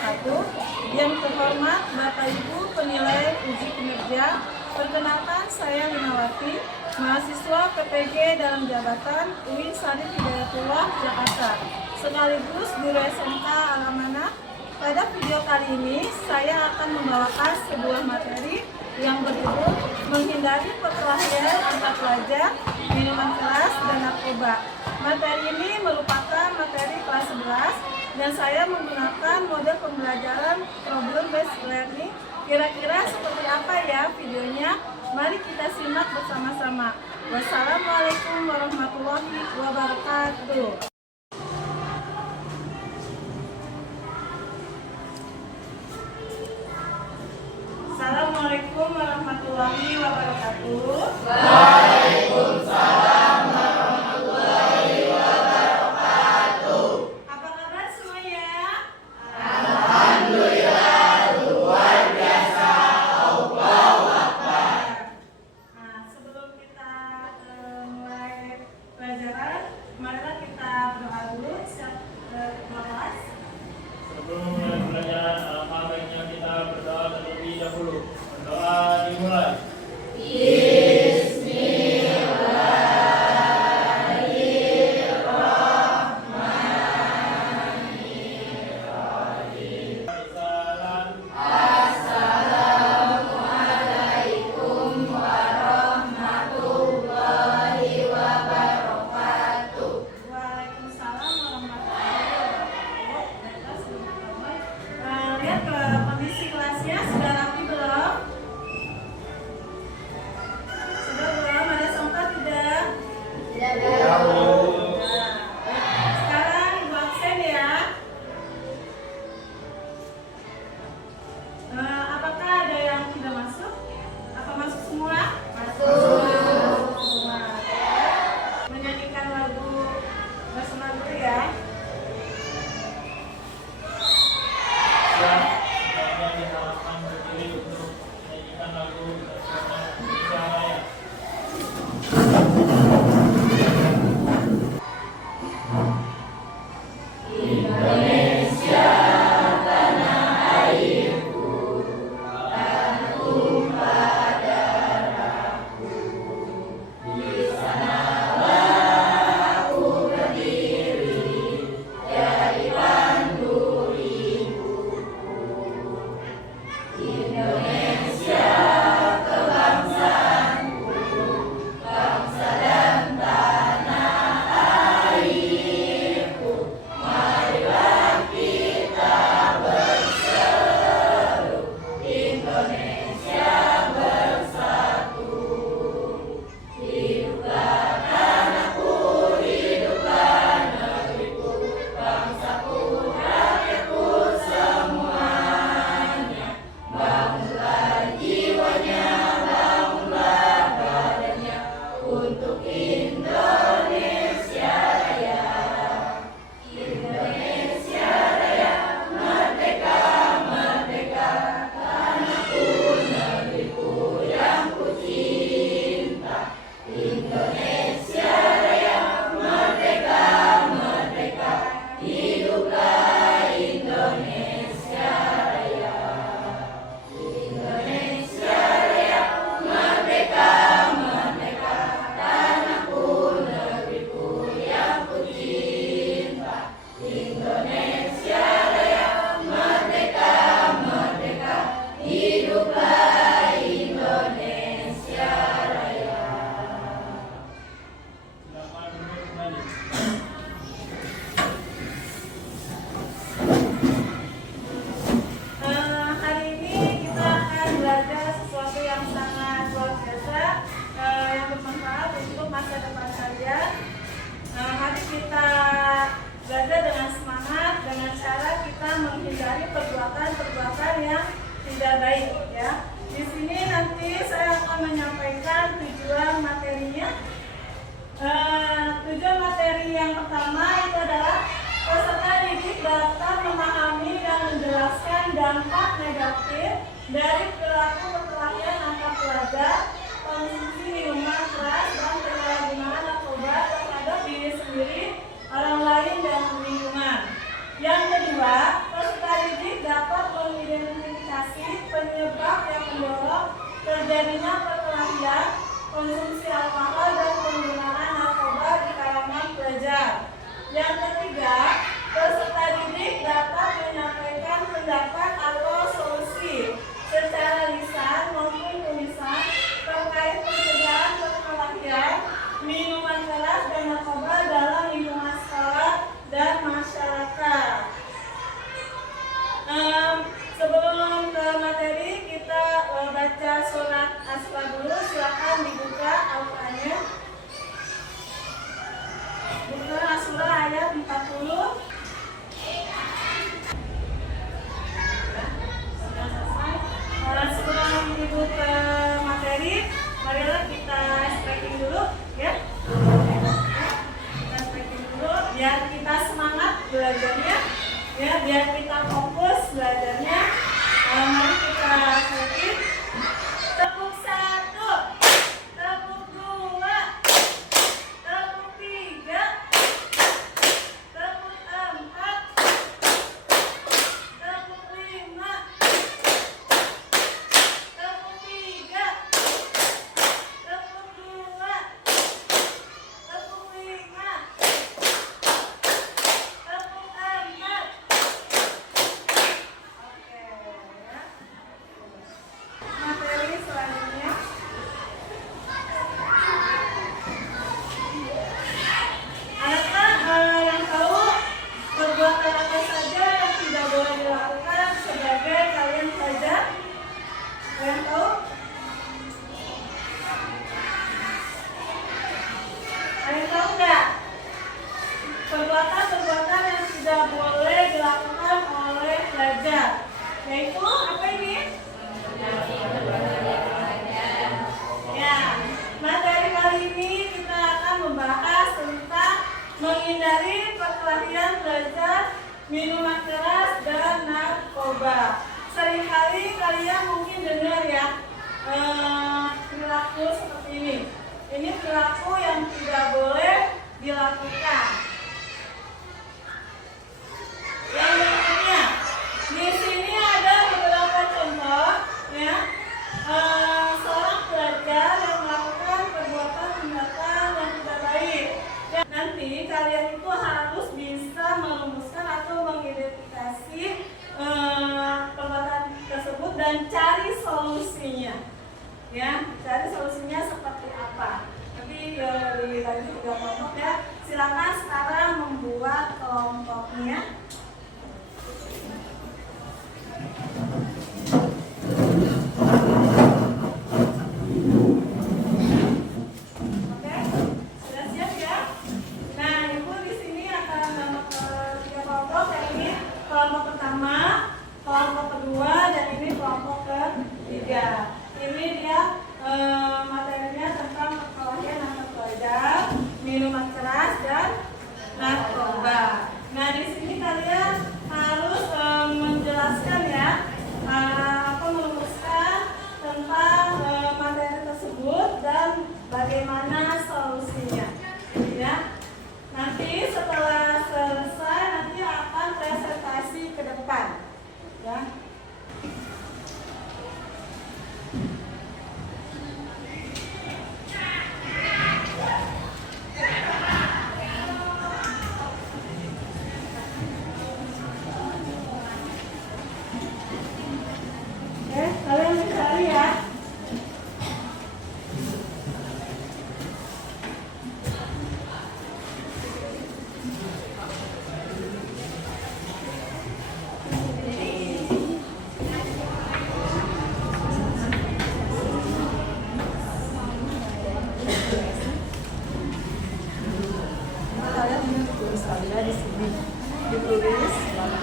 wabarakatuh. Yang terhormat Bapak Ibu penilai uji kinerja, perkenalkan saya Linawati, mahasiswa PPG dalam jabatan UIN Syarif Hidayatullah Jakarta, sekaligus guru SMK Al-Amanah. Pada video kali ini saya akan membawakan sebuah materi yang berjudul menghindari perkelahian antar pelajar, minuman keras, dan narkoba. Materi ini merupakan materi kelas 11 dan saya menggunakan model pembelajaran problem based learning. Kira-kira seperti apa ya videonya? Mari kita simak bersama-sama. Wassalamualaikum warahmatullahi wabarakatuh. Assalamualaikum warahmatullahi wabarakatuh. Waalaikumsalam warahmatullahi wabarakatuh. Apa kabar semuanya? Alhamdulillah, luar biasa. Allahu Akbar. Nah, sebelum kita mulai pelajaran, marilah kita berdoa dulu. Siap kelas. Sebelum mulai pelajaran, alangkah baiknya kita berdoa terlebih dahulu. Berdoa dimulai. Assalamualaikum warahmatullahi wabarakatuh. Waalaikumsalam warahmatullahi wabarakatuh. Baiklah, sebelum kita mulai, lihat ke kondisi kelasnya sudah rapi belum? Sudah belum? Ada sompa tidak? Nah, sekarang Ibu absen ya. Apakah ada yang tidak masuk? Apa masuk semua? Masuk semua. Menyanyikan lagu nasional dulu ya. Siap, semuanya diharapkan berdiri untuk menyanyikan lagu nasional Indonesia Raya. Indonesia tanah airku, tanah tumpah darahku. Di sanalah aku berdiri, jadi pandu ibuku. Indonesia kebangsaanku, bangsa dan tanah airku. Marilah kita berseru, Indonesia bersatu. Hiduplah tanahku, hiduplah negeriku, bangsaku, rakyatku semuanya. Bangunlah jiwanya, bangunlah badannya untuk Indonesia Raya. Indonesia Raya, merdeka, merdeka, tanahku, negeriku yang ku cinta. Indonesia Raya, merdeka, merdeka, hiduplah Indonesia Raya. Indonesia Raya, merdeka, merdeka, tanahku, negeriku yang ku cinta. Indonesia Raya, merdeka, merdeka, hiduplah Indonesia Raya. Silakan duduk kembali. Hari ini kita akan belajar sesuatu yang sangat luar biasa, yang bermanfaat untuk masa depan kalian. Mari kita belajar dengan semangat, dengan cara kita menghindari perbuatan-perbuatan yang tidak baik. Ya, di sini nanti saya akan menyampaikan tujuan materinya. Tujuan materi yang pertama itu adalah peserta didik dapat memahami dan menjelaskan dampak negatif dari perilaku perkelahian antar pelajar, konsumsi minuman keras, dan penyalahgunaan narkoba terhadap diri sendiri, orang lain, dan lingkungan. Yang kedua, peserta didik dapat belajarnya ya, biar kita fokus belajarnya. Mari kita sedikit. Tepuk 1, tepuk 2, tepuk 3, tepuk 4, tepuk 5, tepuk 3, tepuk 2, tepuk 5, tepuk 4. Oke ya. Materi selanjutnya. Adakah yang tahu perbuatan apa saja yang tidak boleh dilakukan sebagai kalian pelajar? Ada yang tahu? Ada yang tahu nggak? Perbuatan-perbuatan yang tidak boleh dilakukan oleh pelajar, yaitu apa ini? Ya, materi kali ini kita akan membahas tentang menghindari perkelahian pelajar, minuman keras, dan narkoba. Seringkali kalian mungkin dengar ya perilaku seperti ini. Ini perilaku yang tidak boleh dilakukan. Yang berikutnya, di sini ada beberapa contoh ya. Seorang pelajar yang melakukan perbuatan tindakan yang tidak baik. Ya, nanti kalian itu harus bisa merumuskan atau mengidentifikasi perbuatan tersebut dan cari solusinya. Ya, cari solusinya seperti apa? Nanti dibagi 3 kelompok ya. Silakan sekarang membuat kelompoknya. Oke, sudah siap ya? Nah, Ibu di sini akan membuat 3 kelompok. Yang ini kelompok pertama, kelompok kedua, dan ini kelompok ketiga. Ini dia materinya tentang perkelahian antar pelajar, minuman keras, dan narkoba. Nah, di sini kalian harus menjelaskan ya, atau merumuskan tentang materi tersebut dan bagaimana solusinya. Ya, nanti setelah selesai nanti akan presentasi ke depan. Ya. Kalian mencari ya. Kalian tulis saja di sini, ditulis baru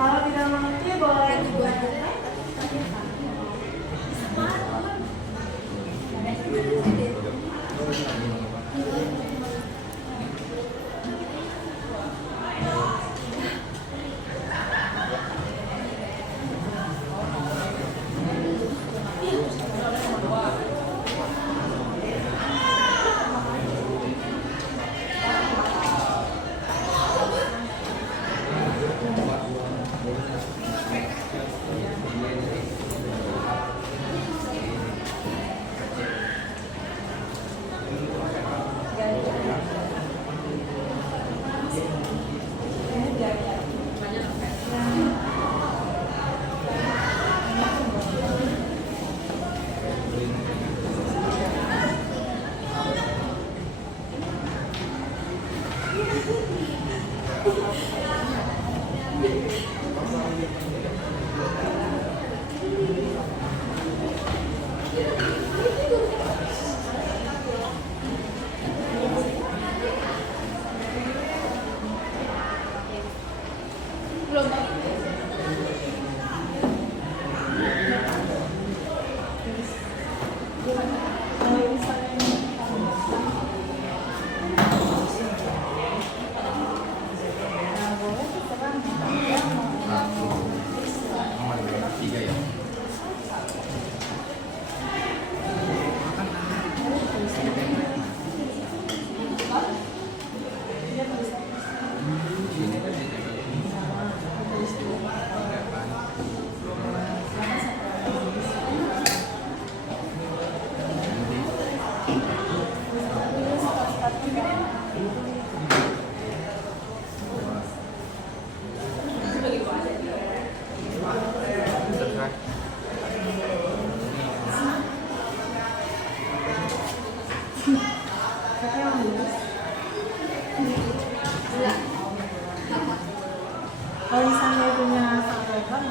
kalau tidak mengerti boleh juga. Kakak yang lulus. Kalau misalnya ibunya sampai kan,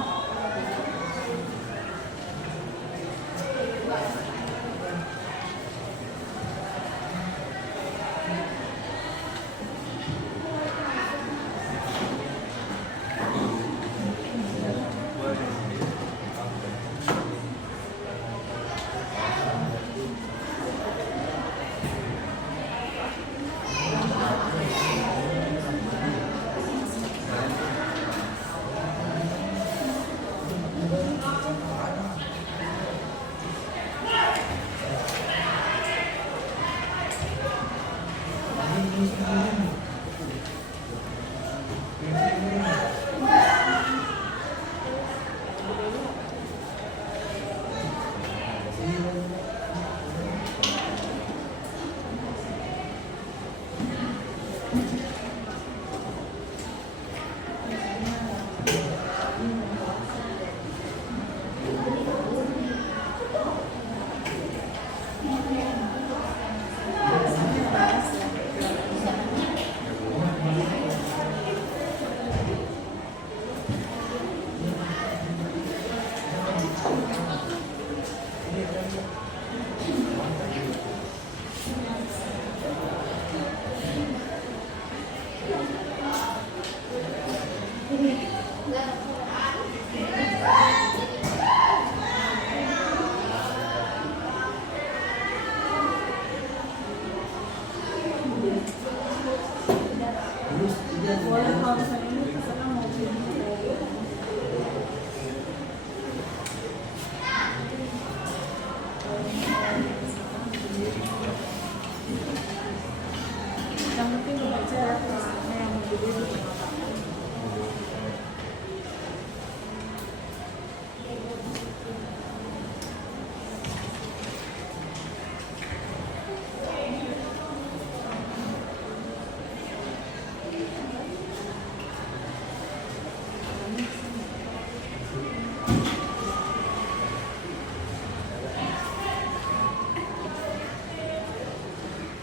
boleh kalau misalnya ini pesannya mau pilih. Yang penting dibaca ya tulisannya yang mau dibeli.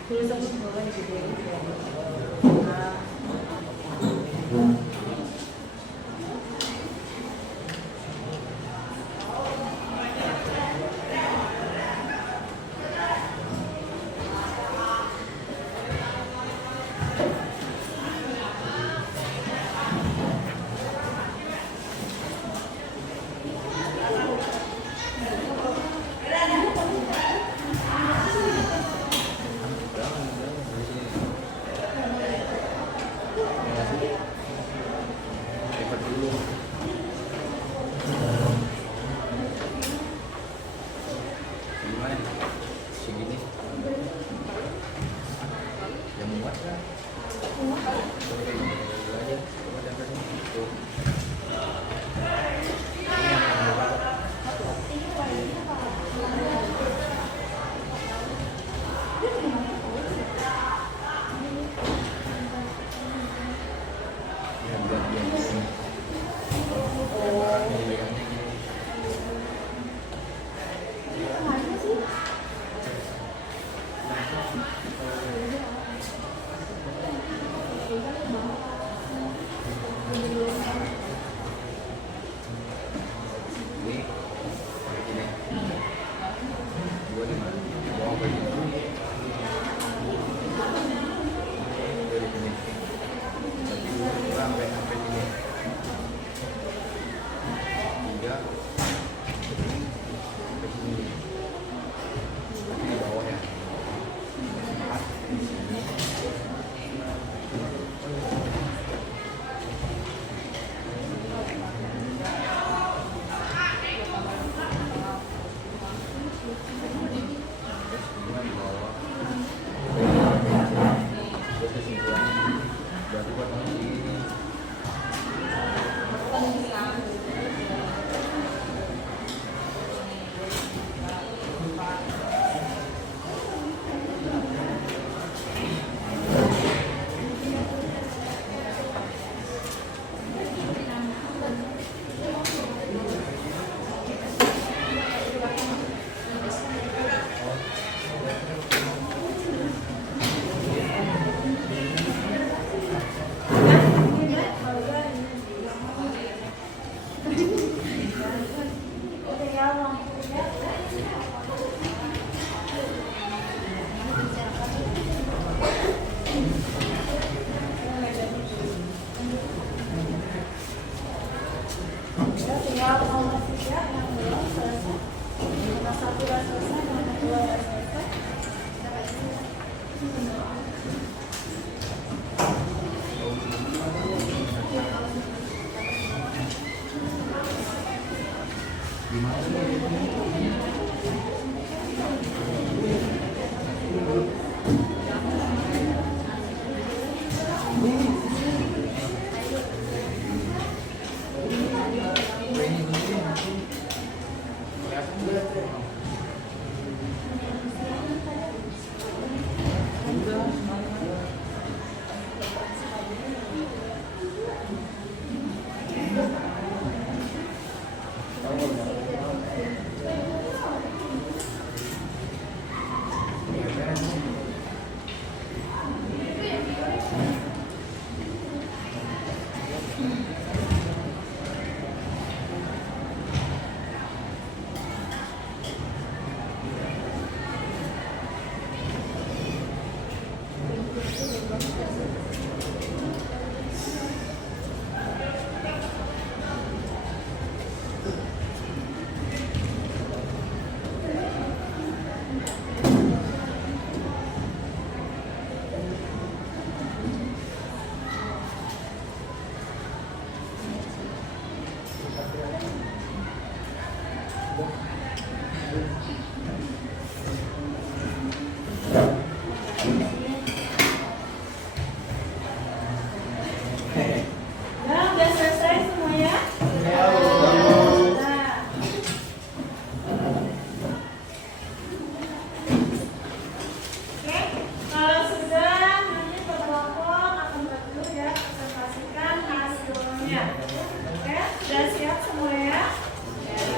Tulisan boleh juga. Segini yang muat kan? Udah selesai semuanya? Oke, kalau sudah nanti kelompok akan bantu ya presentasikan hasilnya. Oke, sudah siap semuanya?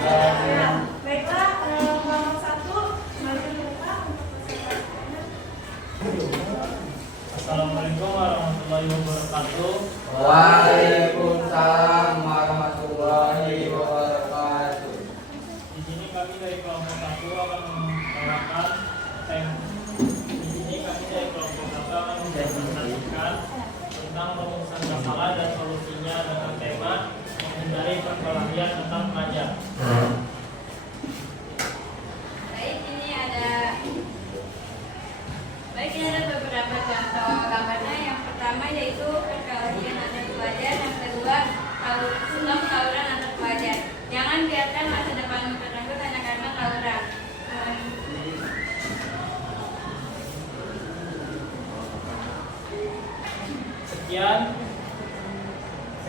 Ya. Baiklah, kelompok 1 mari kita untuk presentasinya. Assalamualaikum warahmatullahi wabarakatuh. Waalaikumsalam warahmatullahi wabarakatuh. Di sini kami dari kelompok 1 akan menerangkan mempresentasikan tentang rumusan masalah dan solusinya dengan tema menghindari perkelahian tentang pelajar. Baik, ini ada beberapa contoh gambarnya. Yang pertama yaitu perkelahian antar pelajar, yang kedua sistem tawuran antar pelajar. Jangan biarkan masa depan terganggu hanya karena tawuran.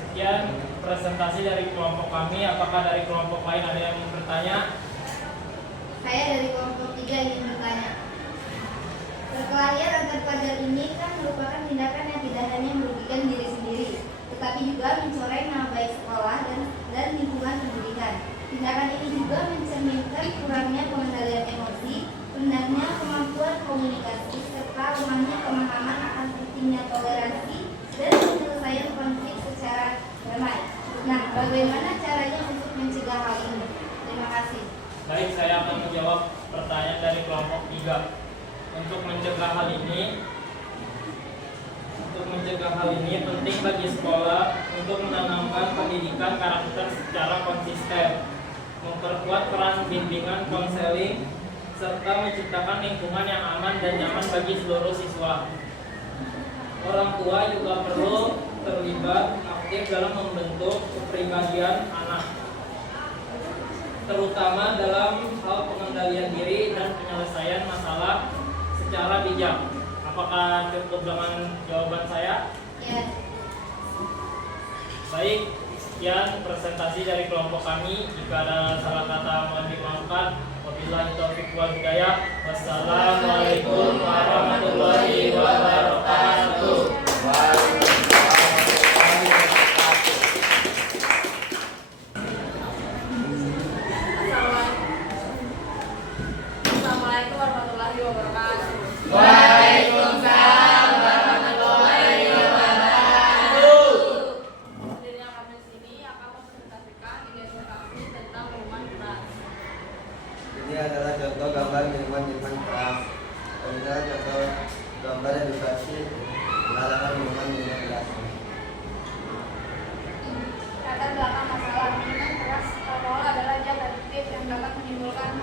Sekian presentasi dari kelompok kami. Apakah dari kelompok lain ada yang ingin bertanya? Saya dari kelompok 3 ingin bertanya. Perkelahian antar pelajar ini kan merupakan tindakan yang tidak hanya merugikan diri sendiri, tetapi juga mencoreng nama baik sekolah dan lingkungan pendidikan. Tindakan ini juga mencerminkan kurangnya pengendalian emosi, rendahnya kemampuan komunikasi, serta lemahnya pemahaman akan pentingnya toleransi dan penyelesaian konflik secara damai. Nah, bagaimana caranya untuk mencegah hal ini? Terima kasih. Baik, saya akan menjawab pertanyaan dari kelompok 3. Untuk mencegah hal ini penting bagi sekolah untuk menanamkan pendidikan karakter secara konsisten, memperkuat peran bimbingan konseling, serta menciptakan lingkungan yang aman dan nyaman bagi seluruh siswa. Orang tua juga perlu terlibat aktif dalam membentuk kepribadian anak, terutama dalam hal pengendalian diri dan penyelesaian masalah secara bijak. Apakah cukup dengan jawaban saya? Ya. Baik, sekian presentasi dari kelompok kami. Jika ada salah kata mohon dimaafkan. Wabillahi taufiq wal hidayah. Wassalamualaikum warahmatullahi wabarakatuh. Assalamualaikum warahmatullahi wabarakatuh. Waalaikumsalam warahmatullahi wabarakatuh. Hadirnya kami sini akan mempresentasikan ide kami tentang minuman keras. Ini adalah contoh gambar minuman keras. Ini adalah contoh gambar edukasi larangan minuman keras. Latar belakang masalah minuman keras alkohol adalah zat adiktif yang dapat menimbulkan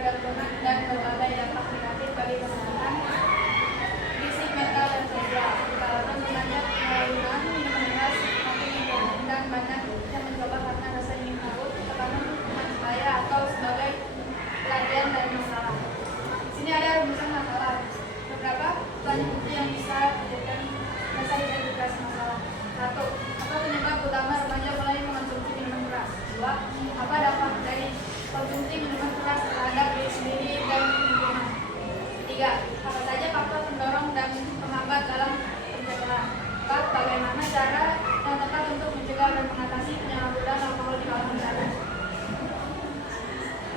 ketergantungan dan berbagai dampak negatif bagi kesehatan fisik, mental, dan sosial. Kalangan remaja pengaruhan minuman keras makin menggabungkan banyak yang mencoba karena rasa ingin tahu, tekanan teman sebaya atau sebagai pelajaran dari masalah. Di sini ada rumusan masalah. Beberapa tanya bukti yang bisa dijadikan dasar identifikasi masalah. 1. Apa penyebab utama remaja mulai mengonsumsi minuman keras? 2. Apa dampak dari konsumsi minuman keras terhadap diri sendiri dan lingkungan? 3. Apa saja faktor pendorong dan penghambat dalam pencemaran? 4. Bagaimana cara yang tepat untuk mencegah dan mengatasi penyalahgunaan alkohol di kalangan remaja?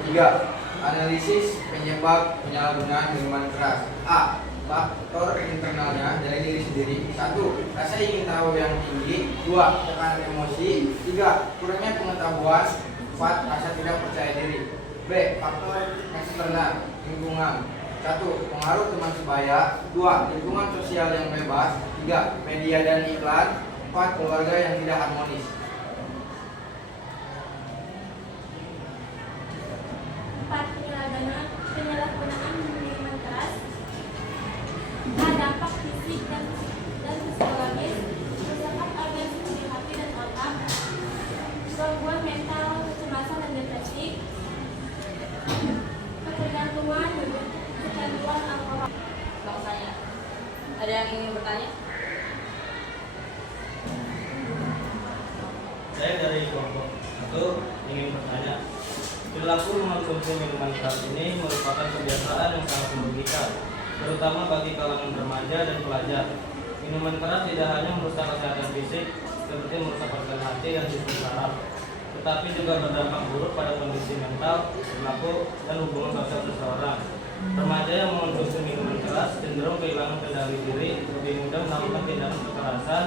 3. Analisis penyebab penyalahgunaan minuman keras. A. Faktor internalnya dari diri sendiri. 1. Rasa ingin tahu yang tinggi. 2. Tekanan emosi. 3. Kurangnya pengetahuan. 4. Rasa tidak percaya diri. B. Faktor eksternal lingkungan. 1. Pengaruh teman sebaya. 2. Lingkungan sosial yang bebas. 3. Media dan iklan. 4. Keluarga yang tidak harmonis. 4. Penyalahgunaan minuman keras. A. Dampak fisik dan psikologis, kerusakan organ seperti hati dan otak, gangguan mental, kecemasan dan depresi, ketergantungan alkohol. Bangsanya. Ada yang ingin bertanya? Saya dari kelompok 1 ingin bertanya. Perilaku mengonsumsi minuman keras ini merupakan kebiasaan yang sangat merugikan, terutama bagi kalangan remaja dan pelajar. Minuman keras tidak hanya merusak kesehatan fisik seperti merusak organ hati dan sistem saraf, tetapi juga berdampak buruk pada kondisi mental, perilaku, dan hubungan sosial seseorang. Remaja yang mengonsumsi minuman keras cenderung kehilangan kendali diri, lebih mudah melakukan tindakan kekerasan,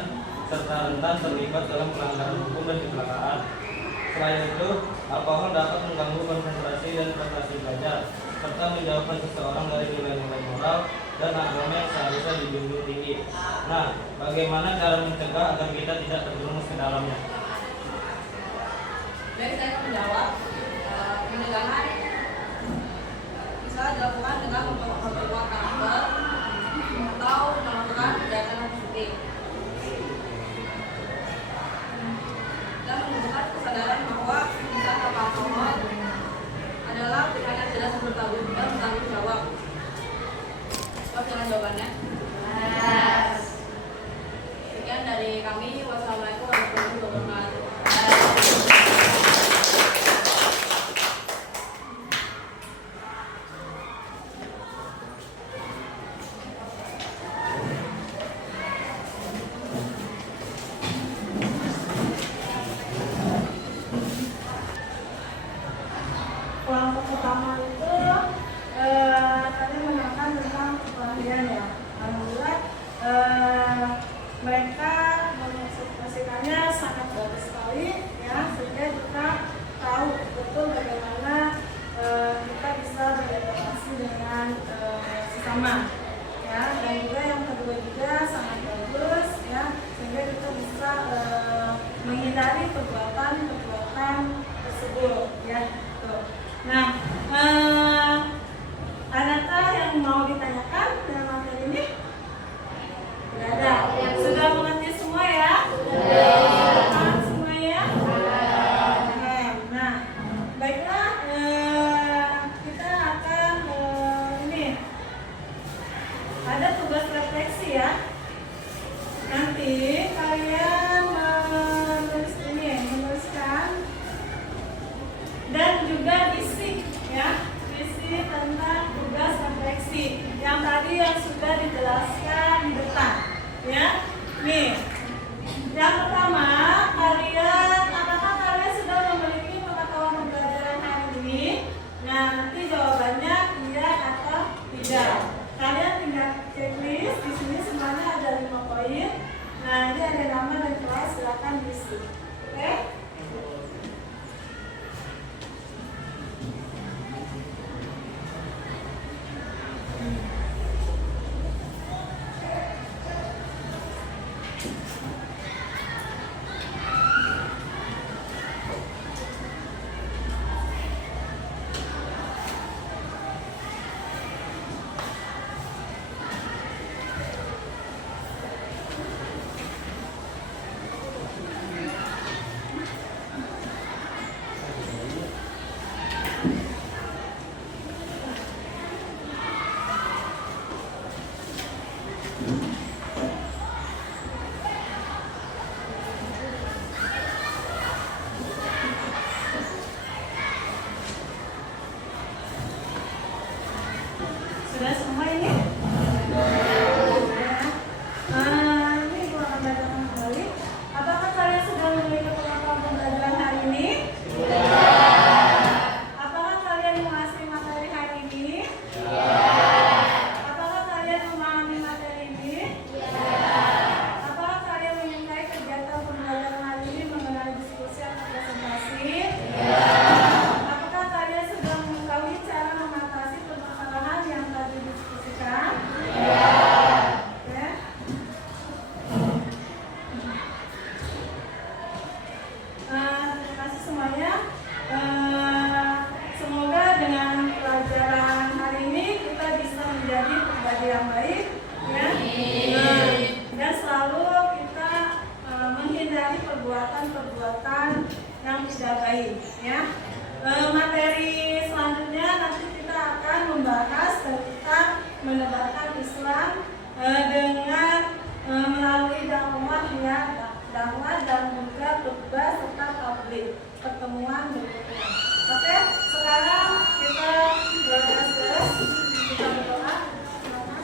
serta rentan terlibat dalam pelanggaran hukum dan kecelakaan. Selain itu, alkohol dapat mengganggu konsentrasi dan prestasi belajar, serta menjauhkan seseorang dari nilai-nilai moral dan agama yang seharusnya dijunjung tinggi. Nah, bagaimana cara mencegah agar kita tidak terjerumus ke dalamnya? Baik, saya akan menjawab. Pencegahan bisa dilakukan dengan memperkuat karakter atau melakukan kegiatan positif dan menunjukkan kesadaran bahwa penggunaan alkohol adalah pilihan yang tidak bertanggung jawab. Dengan jawabannya. Sekian dari kami. Wassalamualaikum warahmatullahi wabarakatuh. Kelompok pertama itu tadi menerangkan tentang kepelatihan ya. Alhamdulillah mereka mengekspresikannya sangat bagus sekali ya, sehingga kita tahu betul bagaimana kita bisa beradaptasi dengan sesama ya, dan juga yang kedua juga sangat bagus ya, sehingga kita bisa menghindari perbuatan tersebut ya. Tuh. Nah, adakah yang mau ditanyakan dalam materi ini? Tidak ada. Sudah mengerti semua ya? Sudah paham semua ya? Nah, baiklah, kita akan ini ada tugas refleksi ya. Nanti kalian menuliskan dan juga isi ya, isi tentang tugas refleksi yang tadi yang sudah dijelaskan di depan ya. Nih, yang pertama, apakah kalian sudah memiliki pengetahuan pembelajaran hari ini? Nah, nanti jawabannya iya atau tidak. Kalian tinggal checklist, di sini semuanya ada 5 poin. Nah, ini ada nama dan kelas, silakan diisi. Oke? Sudah semua ini? Ini gua akan bacakan kembali. Apakah kalian sudah memiliki pengetahuan pembelajaran hari ini? Apakah kalian menguasai materi hari ini? Apakah kalian memahami materi ini? Apakah kalian menyukai kegiatan pembelajaran hari ini mengenai diskusi atau presentasi? Apakah kalian sudah mengetahui cara mengatasi permasalahan yang tadi diskusikan? Oke. Terima kasih semuanya. Semoga dengan pelajaran hari ini kita bisa menjadi pribadi yang baik, ya. Dan selalu kita menghindari perbuatan-perbuatan yang tidak baik, ya. Materi selanjutnya nanti kita akan membahas tentang menebarkan Islam dengan melalui dakwah, ya, dakwah dan juga khutbah serta tabligh pertemuan berikutnya. Oke, sekarang kita beres-beres, kita berdoa. Silakan.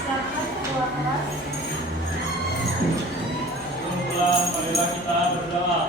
Silakan doa keras. Marilah kita berdoa.